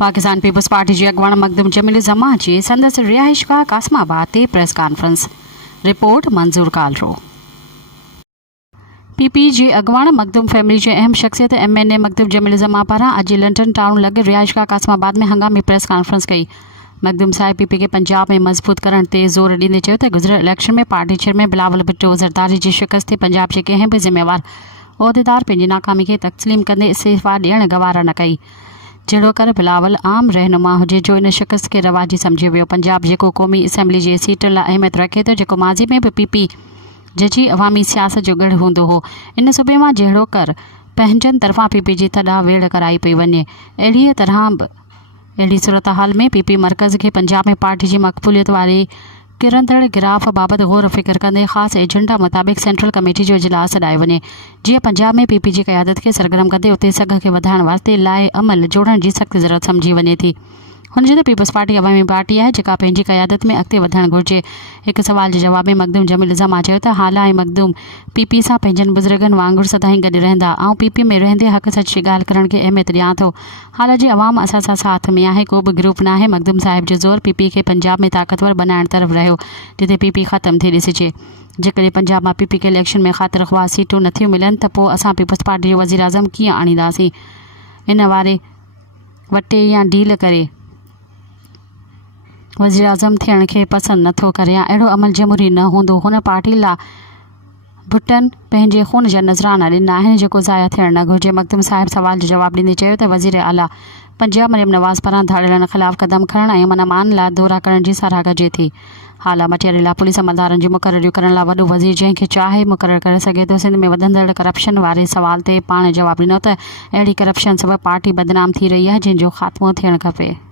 Pakistan peoples party जे अगवान मखदूम जमील जमा जे संदसि रिहाइशगाह कासमाबाद ते प्रेस कॉन्फ्रेंस। रिपोर्ट मंजूर कालरो। पीपी जी अगवान मखदूम फैमिली जे अहम शख्सियत MNA मखदूम जमील जमा पारां अॼु लंडन टाउन लॻ रिहाइशगाह कासमाबाद में हंगामी प्रेस कॉन्फ्रेंस कई। मखदूम साहिब पीपी के पंजाब में मजबूत करण ते ज़ोर ॾींदे चयो त गुज़िरियल इलेक्शन में पार्टी चेयरमैन बिलावल भुट्टो ज़रदारी जी शिकस्त ते पंजाब जे कंहिं बि ज़िम्मेवार उहिदेदार पंहिंजी नाकामी खे तस्लीम कंदे इस्तीफ़ा ॾियण गवारा न कई। जहिड़ो कर बिलावल आम रहनुमा हुजे जो इन शिकस्त खे रवाजी सम्झी वियो। पंजाब जेको क़ौमी असैम्बली जे सीटुनि लाइ अहमियत रखे थो, जेको माज़ी में बि पीपी जची अवामी सियासत जो गढ़ हूंदो हो, इन सूबे मां जहिड़ो कर पंहिंजनि तरफ़ां पीपी जी तॾाह वेड़ कराई पई वञे। अहिड़ी सूरत हाल में पीपी मरकज़ खे पंजाब में पार्टी जी मक़बूलियत वारी किरंदड़ गिराफ बाबति गौर फ़िक्र कंदे ख़ासि एजेंडा मुताबिक़ सेंट्रल कमेटी जो इजलास सॾायो वञे, जीअं पंजाब में पीपी जी क़यादत खे सरगर्म कंदे उते सघ खे वधाइण वास्ते लाइ अमल जोड़ण जी सख़्त ज़रूरत सम्झी वञे थी। हुन चयो त पीपल्स पार्टी अवामी पार्टी आहे जेका पंहिंजी क़यादत में अॻिते वधणु घुरिजे। हिकु सवाल जे जवाब में मखदूम जमील जमा चयो त हाल ऐं मखदूम पीपी सां पंहिंजनि बुज़ुर्गनि वांगुरु सदाईं गॾु रहंदा ऐं पीपी में रहंदे हक़ सच जी ॻाल्हि करण खे अहमियत ॾियां थो। हाल जी अवाम असां सां साथ में आहे, को बि ग्रुप न आहे। मखदूम साहिब जो ज़ोर पीपी खे पंजाब में ताक़तवर बनाइण तरफ़ रहियो, जिते पीपी ख़तमु थी ॾिसिजे। जेकॾहिं पंजाब मां पीपी खे इलेक्शन में ख़ातिर ख़्वाह सीटूं नथियूं मिलनि त पोइ असां पीपल्स पार्टी जो वज़ीर आज़म कीअं आणींदासीं। इन वारे वटे या डील करे वज़ीर आज़म थियण खे पसंदि नथो करे या अहिड़ो अमल जमहूरी न हूंदो। हुन पार्टी लाइ भुट्टनि पंहिंजे खून जा नज़राना ॾिना आहिनि जेको ज़ाया थियणु न घुरिजे। मखदूम साहिब सवाल जो जवाब ॾींदे चयो त वज़ीर आला पंजाब मरियम नवाज़ पारां धाड़ियलनि ख़िलाफ़ क़दम खणण ऐं अमन अमान लाइ दौरा करण जी साराह कजे थी। हाल मटियारे लाइ पुलिस अमलदारनि जी मुक़ररियूं करण लाइ वॾो वज़ीर जंहिंखे चाहे मुक़ररु करे सघे थो। सिंध में वधंदड़ करप्शन वारे सवाल ते पाण जवाब ॾिनो त अहिड़ी करप्शन सबबि पार्टी बदनाम थी रही आहे, जंहिंजो ख़ात्मो थियणु खपे।